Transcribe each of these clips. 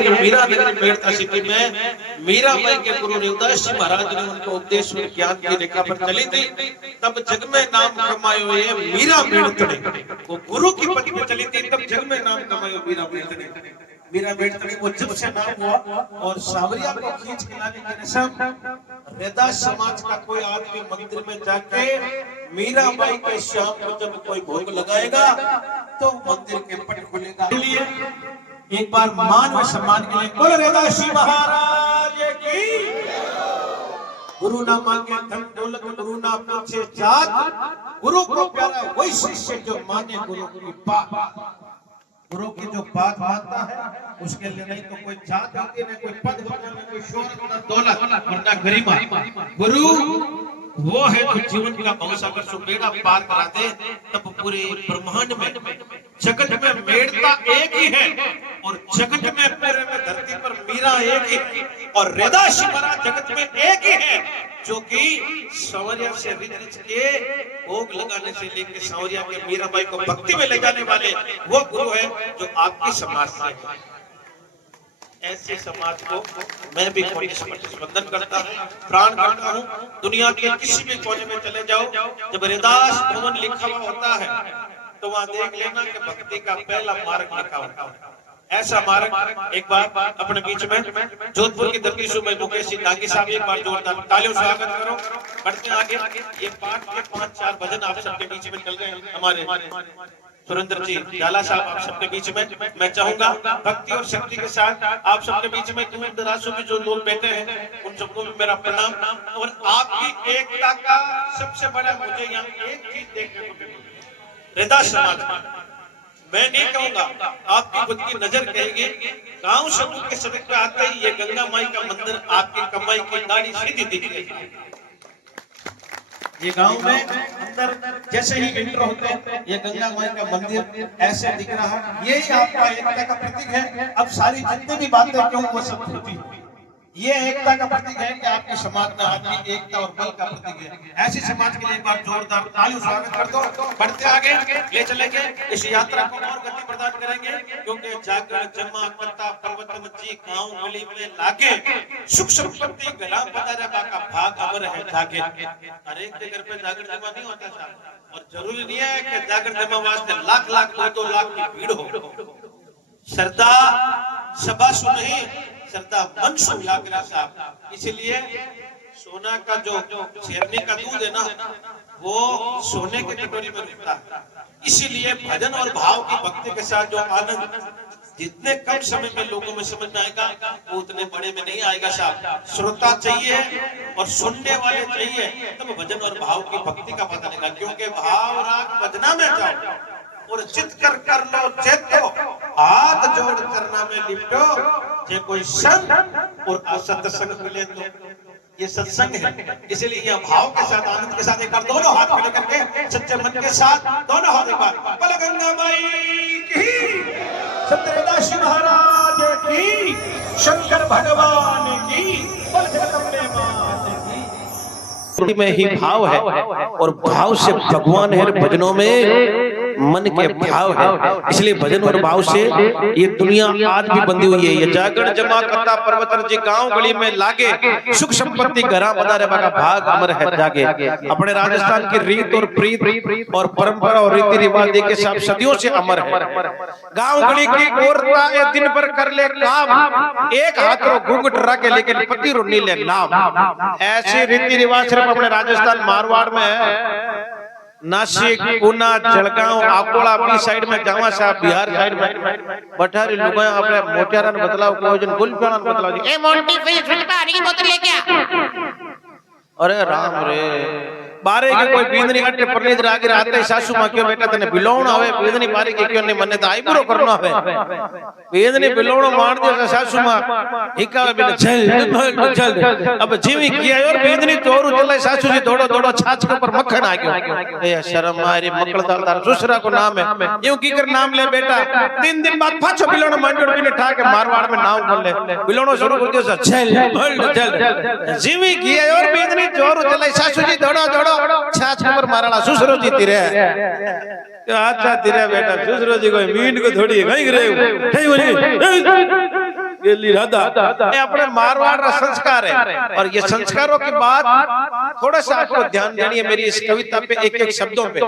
मीरा नगरी मेड़ता सिटी में मीराबाई के गुरु रविदास जी महाराज ने उनको उपदेश और ज्ञान की रेखा पर चली थी। तब जग में नाम कमायो ये मीरा मेड़तने। वो गुरु की पथ में चली थी तब जग में नाम कमायो मीरा मेड़तने। मीरा मेड़तने वो जब से नाम हुआ और सांवरिया को खींच के लाने के रसम रैदास समाज का कोई आदमी मंदिर में जाके मीराबाई के शाम को जब कोई भोग लगाएगा तो मंदिर के पट खुलेगा। एक बार मान व सम्मान के लिए बोलो रैदास जी महाराज की। गुरु ना मांगे धन दौलत, गुरु ना पूछे जात, गुरु को प्यारा वही शिष्य जो माने गुरु की बात। गुरु की जो बात मानता है उसके लिए नहीं तो कोई जात होती है, कोई पद होता है, कोई शोहरत, ना दौलत और ना गरिमा। गुरु वो है जो जीवन का भवसागर से बेड़ा पार करा दे। तब पूरे ब्रह्मांड में जगत में मेड़ता एक ही है और जगत में पूरे में धरती पर मीरा एक ही और रैदास जी महाराज जगत में एक ही है जो कि सांवरिया से रिच के भोग लगाने से लेकर सांवरिया के मीराबाई को भक्ति में ले जाने वाले वो गुरु है जो आपकी समाज से है। ऐसे समाज को मैं भी वंदन करता हूँ, प्राण करता हूँ। दुनिया के किसी भी कोने में चले जाओ, जब रैदास भवन लिखा हुआ होता है तो वहां देख लेना कि भक्ति का पहला मार्ग लिखा होता है। ऐसा मार्ग एक बार अपने बीच में जोधपुर की दरकीशु में मुकेश जी डांगी साहब एक बार जोरदार तालियों से स्वागत करो। बढ़ते आगे ये पाठ के 5-4 भजन आप सबके बीच में चल गए। हमारे सुरेंद्र जी जाला साहब आप सबके बीच में मैं चाहूंगा भक्ति और शक्ति के साथ आप सबके बीच में दूर दराजों में जो लोग बैठे हैं उन सबको भी मेरा प्रणाम। और आपकी एकता का सबसे बड़ा मुझे यहाँ एक चीज देखने को मिली रैदास समाज में। मैं नहीं कहूंगा, आपकी खुद की नजर कहेगी। गांव शब्द के सड़क पे आते ही ये गंगा माई का मंदिर आपकी कमाई की गाड़ी सीधी दिख रही। ये गांव में अंदर जैसे ही एंटर होते हैं ये गंगा माई का मंदिर ऐसे दिख रहा है। यही आपका एकता का प्रतीक है। अब सारी जितनी भी बातें क्यों वो सब होती ये एकता का प्रतीक है कि आपके समाज में आपकी एकता और बल का प्रतीक है। ऐसी समाज के लिए एक बार जोरदार तालियों स्वागत कर दो। बढ़ते आगे ले चलेंगे, इस यात्रा को और गति प्रदान करेंगे क्योंकि जागर जमा कत्ता पर्वत जी गांव गली में लागे सुख संपत्ति ग्राम पधारे बाका भाग अमर है जागे। हर एक के घर पे जागर जमा नहीं होता साहब, और जरूरी नहीं है कि जागर जमा वास्ते लाख लाख 2 लाख की भीड़ हो। श्रद्धा सभा नहीं, श्रद्धा मन सु लाग साहब। इसलिए सोना का जो शेरनी का दूध है ना वो सोने के कटोरी में मिलता है। इसीलिए भजन और भाव की भक्ति के साथ जो आनंद जितने कम समय में लोगों में समझ में आएगा वो उतने बड़े में नहीं आएगा साहब। श्रोता चाहिए और सुनने वाले चाहिए तब भजन और भाव की भक्ति का पता लगेगा। क्योंकि भाव राग भजना में जाओ और चित कर लो चेतो, हाथ जोड़ करना में लिपटो। जे कोई संग और असत्संग मिले तो ये सत्संग है। इसलिए ये भाव के साथ आनंद के साथ एक बार दोनों हाथ खड़े करके सच्चे मन के साथ दोनों हाथ एक बार बोलो गंगा माई की, सत्य रैदास जी महाराज की, शंकर भगवान की, बोल जगदम्बे मात की। में ही भाव है और भाव से भगवान है। भजनों में मन के भाव है, इसलिए भजन और भाव से ये दुनिया आज भी बंधी हुई है। ये जागरण जमा कत्ता पर्वत जी गांव गली में लागे सुख संपत्ति घरा पधारे बाका भाग अमर है जागे। अपने राजस्थान की रीत और प्रीत और परंपरा और रीति रिवाज के साथ सदियों से अमर है। गांव गली की औरता ये दिन भर कर ले काम, एक हाथ रो घूंघट रखे लेकिन पति रो नीले नाम। ऐसे रीति रिवाज सिर्फ अपने राजस्थान मारवाड़ में है। नासिक, ऊना, जलगांव, अकोला बी साइड में जावा साहब बिहार साइड में बठारी लोग अपने मोटियारा ने बतलाओ कोई जन गुलफाना ने बतलाओ जी ए मोंटी पे पानी की बोतल लेके आ। अरे राम रे बारे के कोई बींदनी अटे परनेज रागे आते सासू मां क्यों बेटा तने बिलोण आवे बींदनी बारी के क्यों नहीं मने तो आईब्रो करनो आवे। बींदनी बिलोण मार दे सासू मां हिकावे बिन चल अब जीवी किया और बींदनी तोरू चले सासू जी दौड़ो दौड़ो छाछ के ऊपर मक्खन आ गयो। ए शर्म मारी मकल दाल ससुरा को नाम है यूं की कर नाम ले बेटा। 3 दिन बाद पाछो बिलोण मांडोड़ बिन ठाके मारवाड़ में नाम बोल ले बिलोणो शुरू कर दियो चल जीवी किया और बींदनी तोरू चले सासू जी दौड़ो दौड़ो छाछ पर माराला सुसरो जी तिरे अच्छा तिरे बेटा सुसरो जी कोई मीट को थोड़ी गई रे ठई बोली गेली राधा ये अपने मारवाड़ का संस्कार है। और ये संस्कारों की बात थोड़ा सा आपको ध्यान देनी है मेरी इस कविता पे, एक एक शब्दों पे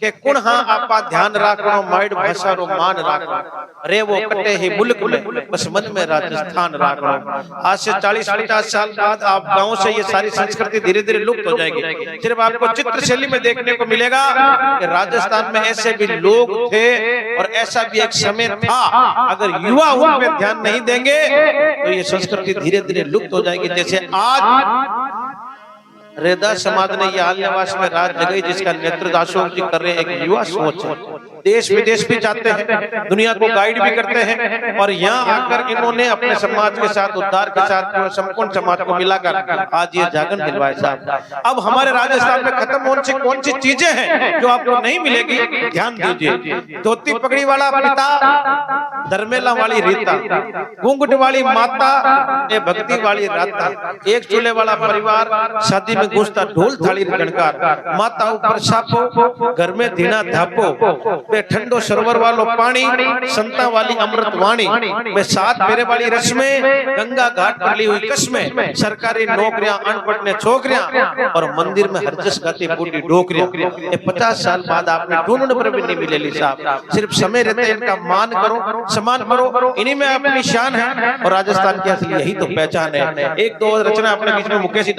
कि कुण हाँ आपा ध्यान राखनो माइड भाषा रो मान राखनो रे वो कटे ही मुल्क में बस मन में राजस्थान राखनो। आज से 40-50 साल बाद आप गाँव से ये सारी संस्कृति धीरे धीरे लुप्त हो जाएगी। सिर्फ आपको चित्र शैली में देखने को मिलेगा कि राजस्थान में ऐसे भी लोग थे और ऐसा भी एक समय था, अगर युवा उन पे ध्यान नहीं देंगे तो ये संस्कृति धीरे धीरे लुप्त हो जाएगी। जैसे आज रेदा समाज ने ये हालनेवास में राज जगाई जिसका नेतृत्व अशोक जी कर रहे हैं। एक युवा सोच है, देश विदेश भी जाते हैं, दुनिया को गाइड भी करते हैं और यहाँ आकर इन्होंने अपने समाज के साथ उद्धार के साथ संपूर्ण समाज को मिलाकर आज ये जागरण दिलवाए साहब। अब हमारे राजस्थान में खत्म कौन सी चीजें हैं जो आपको नहीं मिलेगी, ध्यान दीजिए। धोती पगड़ी वाला पिता, दरमेला वाली रीता, घूंघट वाली माता, भक्ति वाली राता, एक चूल्हे वाला परिवार, शादी में घुसता ढोल थाली गणकार, माता ऊपर छापो, घर में धीना धापो, वे ठंडो सरोवर वालो पानी, संता वाली अमृत वाणी, वे 7 फेरे वाली रस्में, गंगा घाट पर ली हुई कस्में, सरकारी नौकरियां, अनपढ़ ने छोकरियां और मंदिर में हरजस गाती बूढ़ी डोकरियां। ये 50 साल बाद आपने ढूंढने पर भी नहीं मिलेली साहब। सिर्फ समय रहते इनका मान करो, सम्मान करो, इन्हीं में अपनी शान है और राजस्थान की असली यही तो पहचान है। एक दो रचना अपने बीच में मुकेश